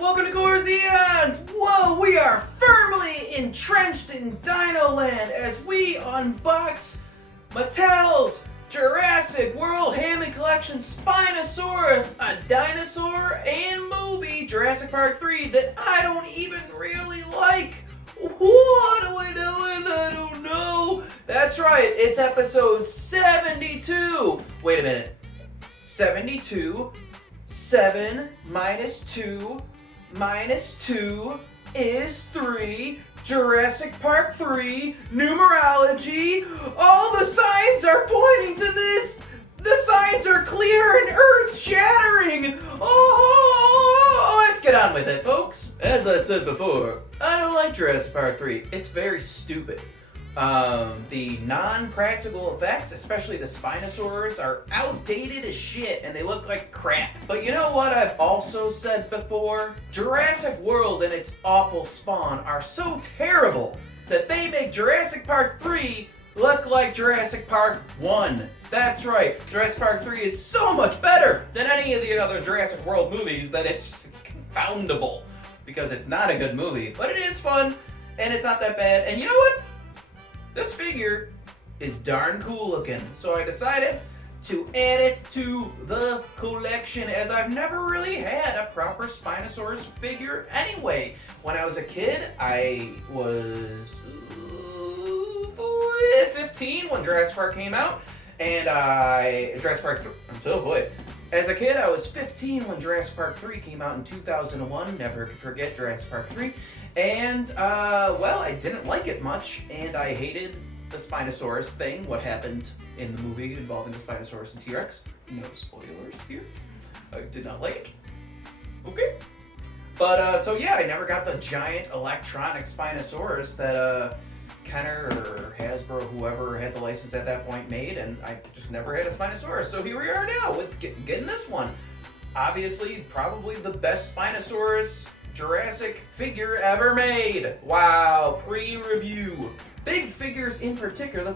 Welcome to Corzeons! Whoa, we are firmly entrenched in Dino Land as we unbox Mattel's Jurassic World Hammond Collection Spinosaurus, a dinosaur and movie, Jurassic Park 3, that I don't even really like. What are we doing? I don't know. That's right, it's episode 72. Wait a minute. 72, 7 minus 2 minus 2 is 3. Jurassic Park 3, numerology. All the signs are pointing to this. The signs are clear and earth-shattering. Oh, let's get on with it, folks. As I said before, I don't like Jurassic Park 3. It's very stupid. The non-practical effects, especially the Spinosaurus, are outdated as shit and they look like crap. But you know what I've also said before? Jurassic World and its awful spawn are so terrible that they make Jurassic Park 3 look like Jurassic Park 1. That's right, Jurassic Park 3 is so much better than any of the other Jurassic World movies that it's confoundable. Because it's not a good movie, but it is fun and it's not that bad. And you know what? This figure is darn cool looking, so I decided to add it to the collection as I've never really had a proper Spinosaurus figure anyway. When I was a kid, I was 15 when Jurassic Park came out, and Jurassic Park 3, oh boy. As a kid, I was 15 when Jurassic Park 3 came out in 2001, never forget Jurassic Park 3. And, well, I didn't like it much, and I hated the Spinosaurus thing, what happened in the movie involving the Spinosaurus and T-Rex. No spoilers here. I did not like it. Okay. But, so yeah, I never got the giant electronic Spinosaurus that, Kenner or Hasbro, whoever had the license at that point, made, and I just never had a Spinosaurus. So here we are now with getting this one. Obviously, probably the best Spinosaurus Jurassic figure ever made. Wow, pre-review. Big figures in particular,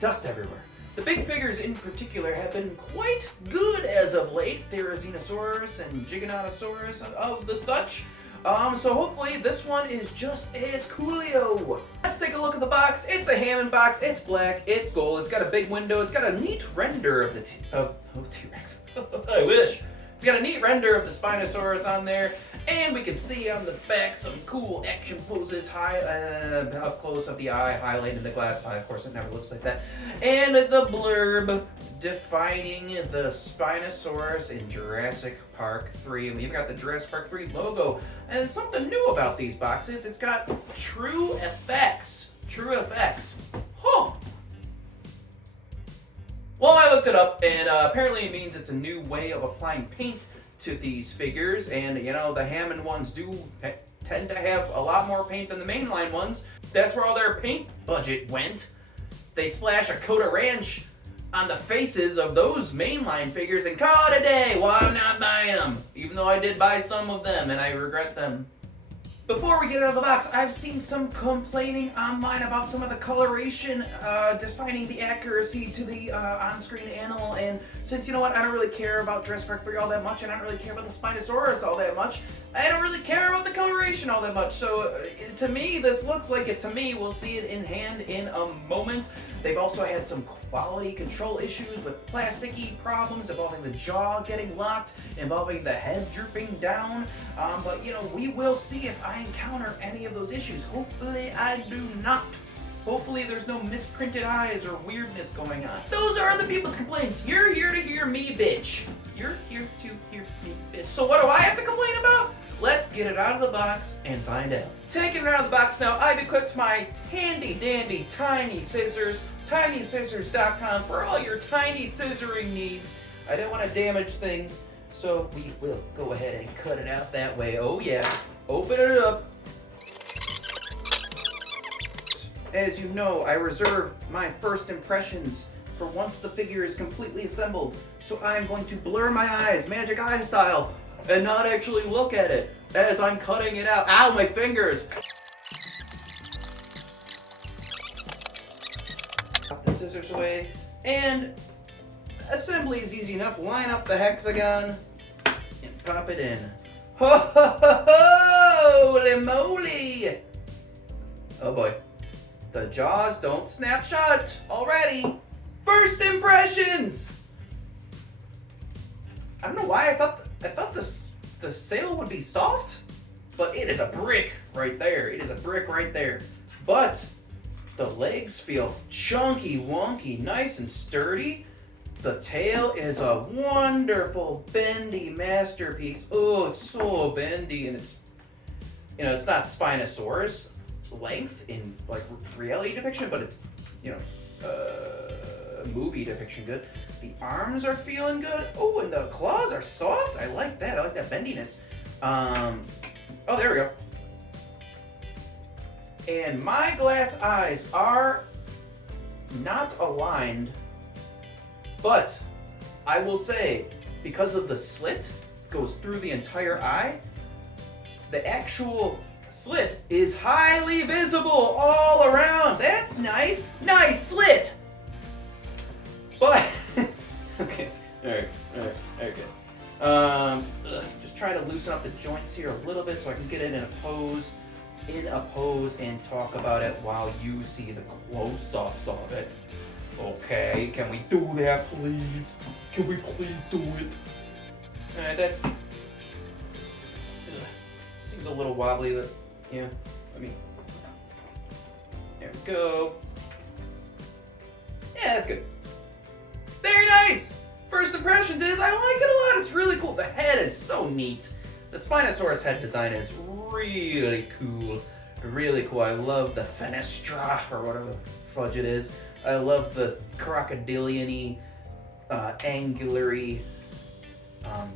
dust everywhere. The big figures in particular have been quite good as of late. Therizinosaurus and Giganotosaurus of the such. So hopefully this one is just as coolio. Let's take a look at the box. It's a Hammond box. It's black. It's gold. It's got a big window. It's got a neat render of the T-Rex. I wish. It's got a neat render of the Spinosaurus on there, and we can see on the back some cool action poses, up close of the eye, highlighting the glass eye. Of course, it never looks like that. And the blurb defining the Spinosaurus in Jurassic Park 3. And we even got the Jurassic Park 3 logo. And something new about these boxes, it's got true effects. True effects. Huh. Well, I looked it up, and apparently it means it's a new way of applying paint to these figures, and you know, the Hammond ones do tend to have a lot more paint than the mainline ones. That's where all their paint budget went. They splash a coat of ranch on the faces of those mainline figures and call it a day. Well, I'm not buying them, even though I did buy some of them, and I regret them. Before we get out of the box, I've seen some complaining online about some of the coloration, defining the accuracy to the on-screen animal, and since, you know what, I don't really care about Jurassic Park 3 all that much, and I don't really care about the Spinosaurus all that much, I don't really care about the coloration all that much, so to me, this looks like it. To me, we'll see it in hand in a moment. They've also had some quality control issues with plasticky problems involving the jaw getting locked, involving the head drooping down, but you know, we will see if I encounter any of those issues. Hopefully I do not. Hopefully there's no misprinted eyes or weirdness going on. Those are other people's complaints. You're here to hear me, bitch. You're here to hear me, bitch. So what do I have to complain about? Let's get it out of the box and find out. Taking it out of the box now, I've equipped my handy dandy tiny scissors, tinyscissors.com, for all your tiny scissoring needs. I don't want to damage things, so we will go ahead and cut it out that way. Oh yeah, open it up. As you know, I reserve my first impressions for once the figure is completely assembled, so I'm going to blur my eyes, magic eye style, and not actually look at it as I'm cutting it out. Ow, my fingers! Pop the scissors away, and assembly is easy enough. Line up the hexagon and pop it in. Ho ho ho ho! Holy moly! Oh boy. The jaws don't snap shut already. First impressions! I don't know why I thought the sail would be soft, but it is a brick right there. It is a brick right there. But the legs feel chunky, wonky, nice and sturdy. The tail is a wonderful bendy masterpiece. Oh, it's so bendy, and it's, you know, it's not Spinosaurus length in like reality depiction, but it's, you know, movie depiction good. The arms are feeling good. Oh, and the claws are soft. I like that. I like that bendiness. Oh, there we go. And my glass eyes are not aligned, but I will say, because of the slit goes through the entire eye, the actual slit is highly visible all around. That's nice. Nice slit. But okay, all right, guys. Just try to loosen up the joints here a little bit so I can get it in a pose, and talk about it while you see the close-ups of it. Okay, can we do that, please? Can we please do it? All right, that seems a little wobbly, but yeah. There we go. Yeah, that's good. Very nice! First impressions is I like it a lot. It's really cool. The head is so neat. The Spinosaurus head design is really cool. Really cool. I love the fenestra, or whatever the fudge it is. I love the crocodilian-y, angular-y,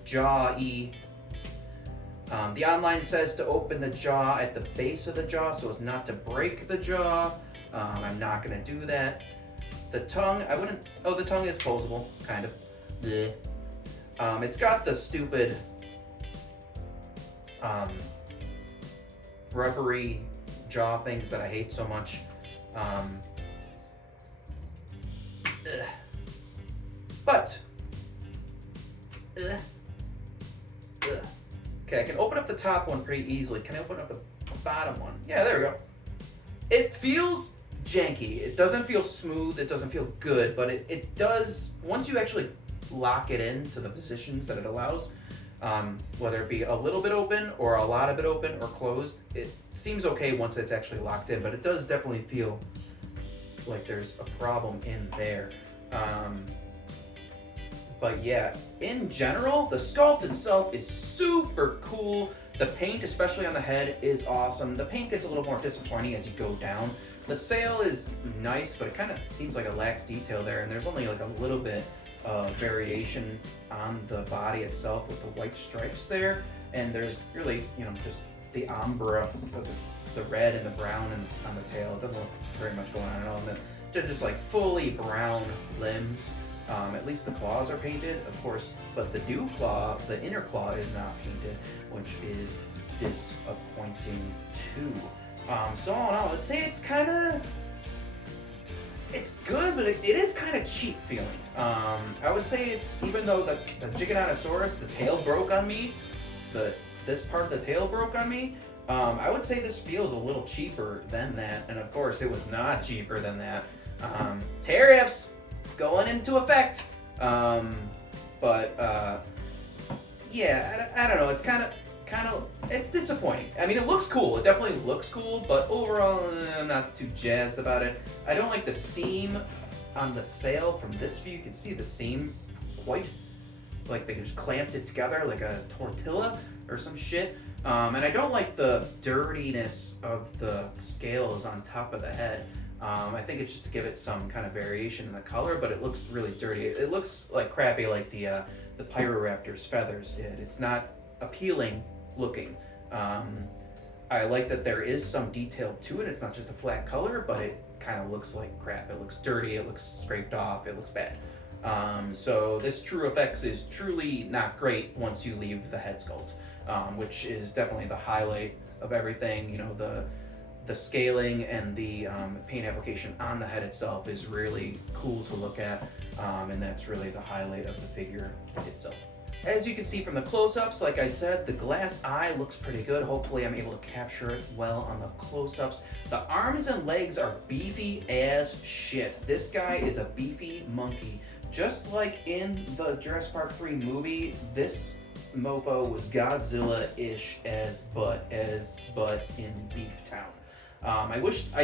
jaw-y. The online says to open the jaw at the base of the jaw so as not to break the jaw. I'm not going to do that. The tongue, I wouldn't... Oh, the tongue is posable, kind of. Blech. It's got the stupid rubbery jaw things that I hate so much. But... Okay, I can open up the top one pretty easily. Can I open up the bottom one? Yeah, there we go. It feels janky. It doesn't feel smooth. It doesn't feel good, but it does, once you actually lock it into the positions that it allows, whether it be a little bit open or a lot of it open or closed, it seems okay once it's actually locked in, but it does definitely feel like there's a problem in there. But yeah, in general, the sculpt itself is super cool. The paint, especially on the head, is awesome. The paint gets a little more disappointing as you go down. The sail is nice, but it kind of seems like it lacks detail there, and there's only like a little bit of variation on the body itself with the white stripes there, and there's really, you know, just the ombre of the red and the brown and on the tail. It doesn't look very much going on at all. And they're just like fully brown limbs. At least the claws are painted, of course, but the new claw, the inner claw, is not painted, which is disappointing too. So all in all, let's say it's good, but it is kind of cheap feeling. I would say it's, even though the Giganotosaurus, the tail broke on me, this part of the tail broke on me, I would say this feels a little cheaper than that, and of course it was not cheaper than that. Tariffs going into effect. Yeah, I don't know, it's kind of, it's disappointing. I mean, it looks cool. It definitely looks cool, but overall, I'm not too jazzed about it. I don't like the seam on the sail from this view. You can see the seam quite like they just clamped it together like a tortilla or some shit. And I don't like the dirtiness of the scales on top of the head. I think it's just to give it some kind of variation in the color, but it looks really dirty. It looks like crappy, like the Pyroraptor's feathers did. It's not appealing looking. I like that there is some detail to it. It's not just a flat color, but it kind of looks like crap. It looks dirty, it looks scraped off, it looks bad. So this True Effects is truly not great once you leave the head sculpt, which is definitely the highlight of everything. You know, the scaling and the paint application on the head itself is really cool to look at, and that's really the highlight of the figure itself. As you can see from the close-ups, like I said, the glass eye looks pretty good. Hopefully I'm able to capture it well on the close-ups. The arms and legs are beefy as shit. This guy is a beefy monkey. Just like in the Jurassic Park 3 movie, this mofo was Godzilla-ish as butt in Beef Town. I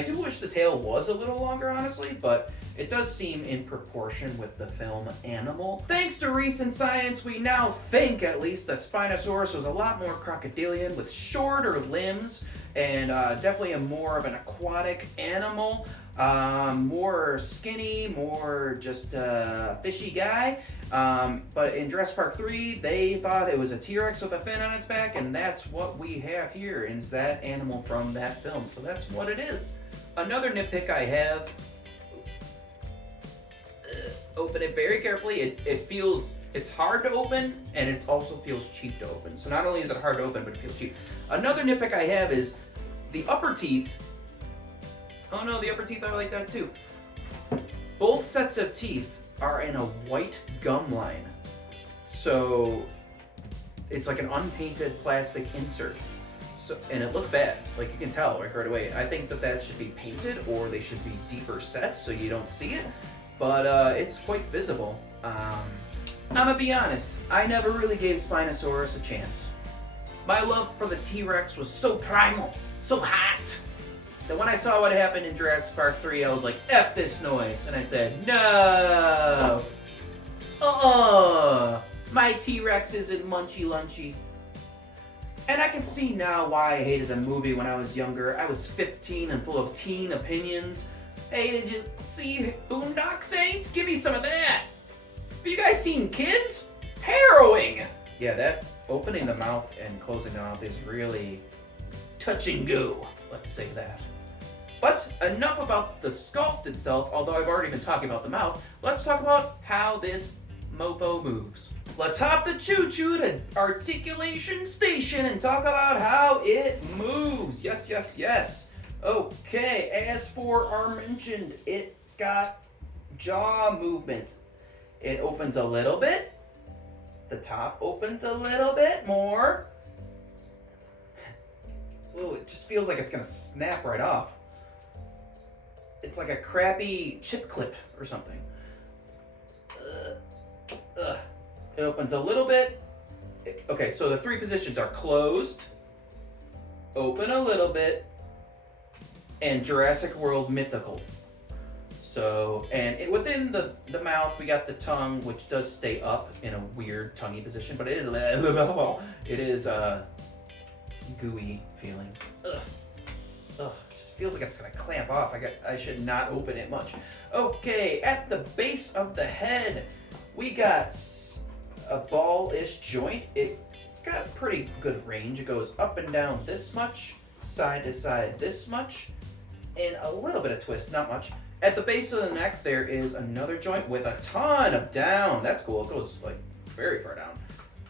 do wish the tail was a little longer, honestly, but it does seem in proportion with the film Animal. Thanks to recent science, we now think, at least, that Spinosaurus was a lot more crocodilian with shorter limbs and definitely more of an aquatic animal. More skinny, more just fishy guy. But in Jurassic Park 3, they thought it was a T-Rex with a fin on its back, and that's what we have here, is that animal from that film. So that's what it is. Another nitpick I have, open it very carefully. It's hard to open, and it also feels cheap to open. So not only is it hard to open, but it feels cheap. Another nitpick I have is the upper teeth. Oh no, the upper teeth are like that too. Both sets of teeth are in a white gum line. So it's like an unpainted plastic insert. So, and it looks bad, like you can tell right away. I think that should be painted, or they should be deeper set so you don't see it. But it's quite visible. I'm gonna be honest, I never really gave Spinosaurus a chance. My love for the T-Rex was so primal, so hot, that when I saw what happened in Jurassic Park 3, I was like, F this noise. And I said, no. My T-Rex isn't munchy lunchy. And I can see now why I hated the movie when I was younger. I was 15 and full of teen opinions. Hey, did you see Boondock Saints? Give me some of that. Have you guys seen Kids? Harrowing. Yeah, that opening the mouth and closing the mouth is really touch and go. Let's say that. But enough about the sculpt itself, although I've already been talking about the mouth. Let's talk about how this mofo moves. Let's hop the choo-choo to Articulation Station and talk about how it moves. Yes, yes, yes. Okay, as for our mentioned, it's got jaw movement. It opens a little bit. The top opens a little bit more. Ooh, it just feels like it's gonna snap right off. It's like a crappy chip clip or something. It opens a little bit. Okay, so the three positions are closed, open a little bit, and Jurassic World mythical. So, and within the mouth, we got the tongue, which does stay up in a weird tonguey position, but it is gooey feeling. Ugh. Just feels like it's gonna clamp off. I should not open it much. Okay, at the base of the head, we got a ball-ish joint. It's got pretty good range. It goes up and down this much, side to side this much, and a little bit of twist, not much. At the base of the neck, there is another joint with a ton of down. That's cool. It goes like very far down,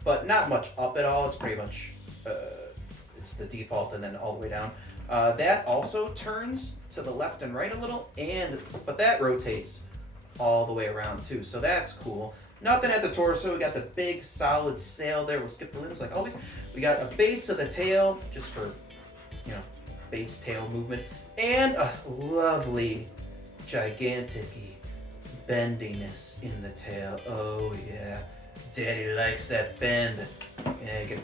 but not much up at all. It's pretty much it's the default and then all the way down. That also turns to the left and right a little, but that rotates all the way around too. So that's cool. Nothing at the torso. We got the big solid sail there. We'll skip the limbs like always. We got a base of the tail just for, base tail movement, and a lovely gigantic bendiness in the tail. Oh yeah, Daddy likes that bend. Yeah, you can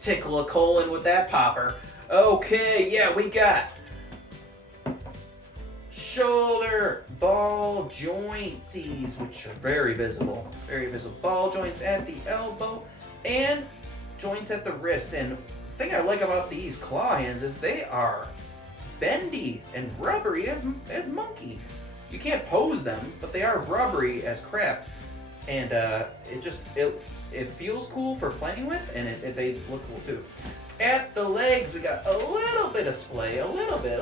tickle a colon with that popper. Okay, yeah, we got shoulder ball jointsies, which are very visible. Very visible. Ball joints at the elbow and joints at the wrist. And the thing I like about these claw hands is they are bendy and rubbery as monkey. You can't pose them, but they are rubbery as crap. And it feels cool for playing with, and they look cool too. At the legs, we got a little bit of splay, a little bit.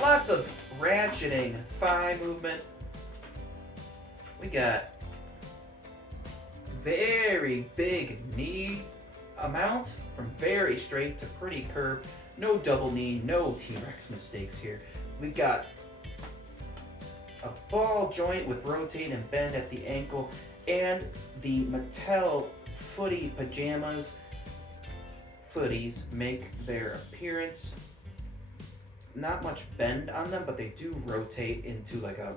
Lots of ratcheting thigh movement. We got very big knee amount from very straight to pretty curved. No double knee, no T-Rex mistakes here. We got a ball joint with rotate and bend at the ankle, and the Mattel footy pajamas. Footies make their appearance. Not much bend on them, but they do rotate into like a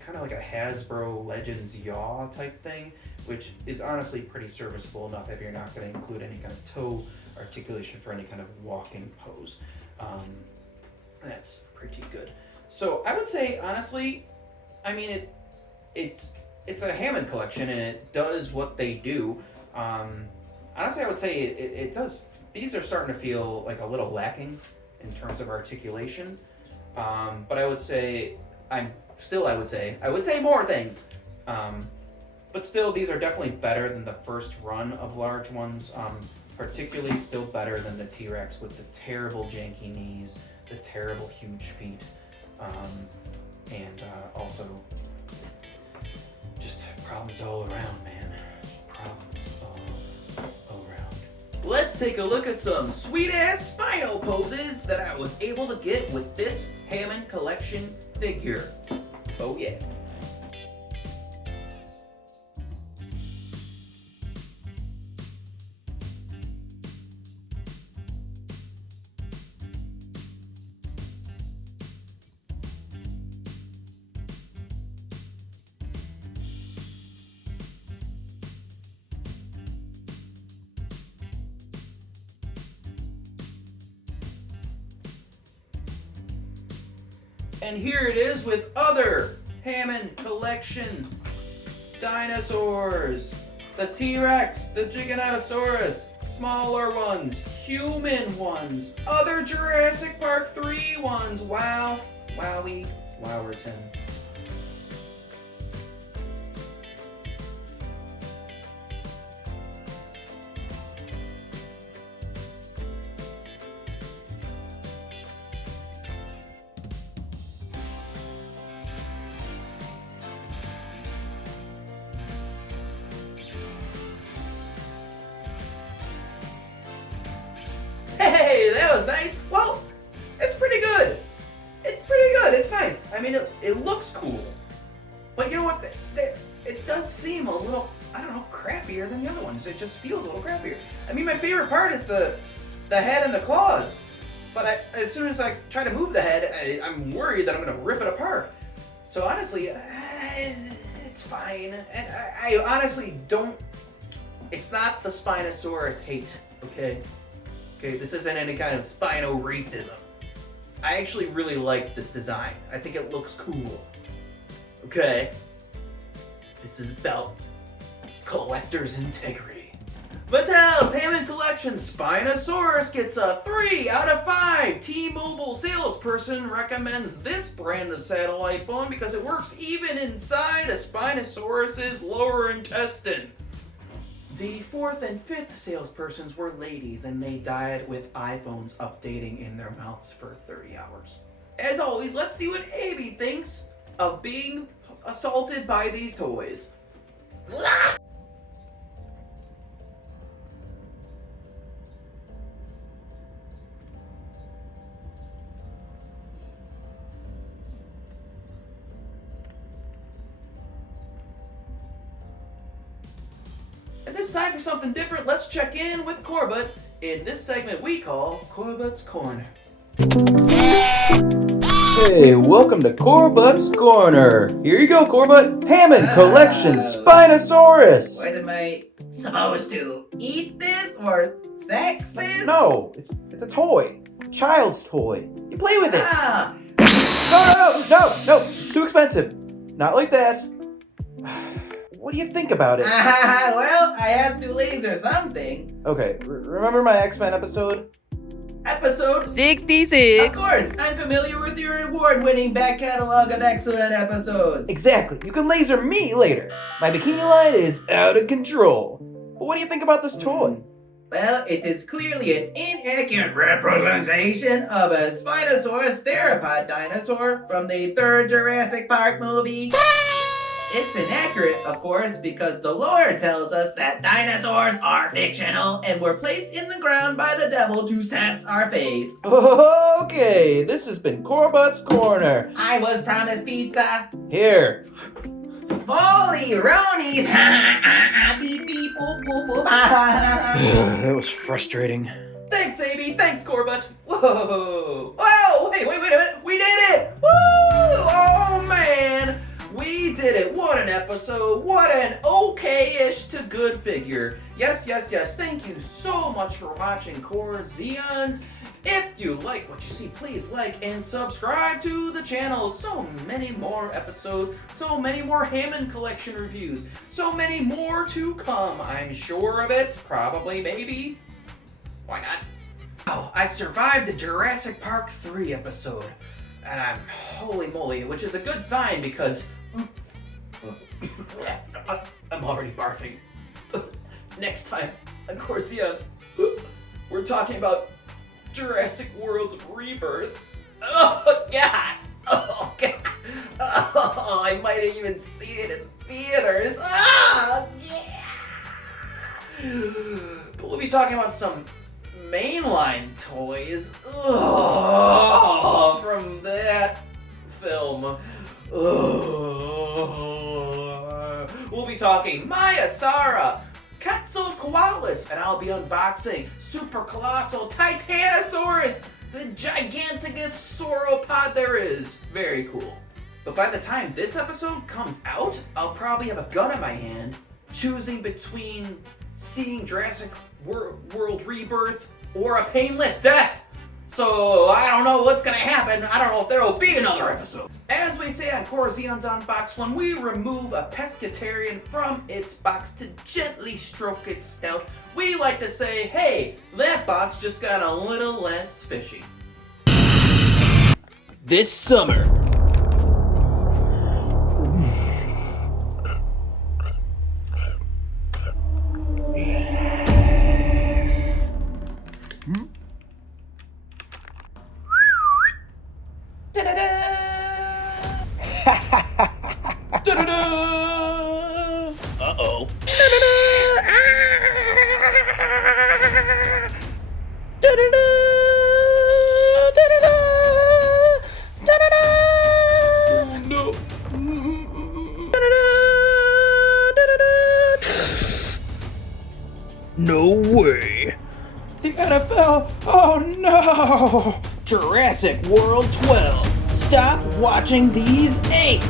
kind of like a Hasbro Legends yaw type thing, which is honestly pretty serviceable enough if you're not going to include any kind of toe articulation for any kind of walking pose. That's pretty good. So I would say, honestly, I mean, it's a Hammond collection and it does what they do. Honestly, I would say it does. These are starting to feel like a little lacking in terms of articulation. But I would say, I would say more things. But still, these are definitely better than the first run of large ones. Particularly still better than the T-Rex with the terrible janky knees, the terrible huge feet, and also just problems all around, man. Problems all around. Let's take a look at some sweet-ass Spino poses that I was able to get with this Hammond Collection figure. Oh yeah. And here it is with other Hammond Collection dinosaurs. The T-Rex, the Giganotosaurus, smaller ones, human ones, other Jurassic Park 3 ones. Wow, wowie, wowerton. Hey, that was nice. Well, it's pretty good. It's pretty good. It's nice. I mean, it looks cool. But you know what? It does seem a little, I don't know, crappier than the other ones. It just feels a little crappier. I mean, my favorite part is the head and the claws. But as soon as I try to move the head, I'm worried that I'm going to rip it apart. So honestly, it's fine. And I honestly don't, it's not the Spinosaurus hate, okay? Okay, this isn't any kind of Spino racism. I actually really like this design. I think it looks cool. Okay? This is about collector's integrity. Mattel's Hammond Collection Spinosaurus gets a 3 out of 5. T-Mobile salesperson recommends this brand of satellite phone because it works even inside a Spinosaurus's lower intestine. The 4th and 5th salespersons were ladies, and they died with iPhones updating in their mouths for 30 hours. As always, let's see what Abey thinks of being assaulted by these toys. And this time for something different, let's check in with Corbut in this segment we call Corbut's Corner. Hey, welcome to Corbut's Corner. Here you go, Corbut. Hammond Collection Spinosaurus. What am I supposed to eat this or sex this? No, it's a toy. Child's toy. You play with it. Ah! No, it's too expensive. Not like that. What do you think about it? Well, I have to laser something. Okay, remember my X-Men episode? Episode 66. Of course, I'm familiar with your award-winning back catalog of excellent episodes. Exactly. You can laser me later. My bikini line is out of control. But what do you think about this toy? Well, it is clearly an inaccurate representation of a Spinosaurus theropod dinosaur from the 3rd Jurassic Park movie. It's inaccurate, of course, because the lore tells us that dinosaurs are fictional and were placed in the ground by the devil to test our faith. Okay, this has been Corbut's Corner. I was promised pizza. Here. Holy Ronies! Beep beep boop boop boop. That was frustrating. Thanks, Abey. Thanks, Corbut. Whoa. Whoa, wait a minute. We did it. Woo! Oh, man. We did it. What an episode. What an okay-ish to good figure. Yes. Thank you so much for watching Corzeons. If you like what you see, please like and subscribe to the channel. So many more episodes, so many more Hammond Collection reviews, so many more to come. I'm sure of it. Probably, maybe. Why not? Oh, I survived the Jurassic Park 3 episode. And I'm holy moly, which is a good sign because I'm already barfing. Next time on Corzeons, we're talking about Jurassic World's Rebirth. Oh God! Oh God! Oh, I might even see it in theaters. Oh yeah! We'll be talking about some mainline toys. Oh, from that film. Oh. We'll be talking Maya Sara, Quetzalcoatlus, and I'll be unboxing super colossal tyrannosaurus, the giganticest sauropod there is. Very cool. But by the time this episode comes out, I'll probably have a gun in my hand, choosing between seeing Jurassic World Rebirth or a painless death. So I don't know what's gonna happen. I don't know if there will be another episode. As we say on Corzeons Unboxed, when we remove a pescatarian from its box to gently stroke its snout, we like to say, hey, that box just got a little less fishy. This summer. Uh-oh. No. No way. The NFL? Oh no! Jurassic World 12. Stop watching these 8.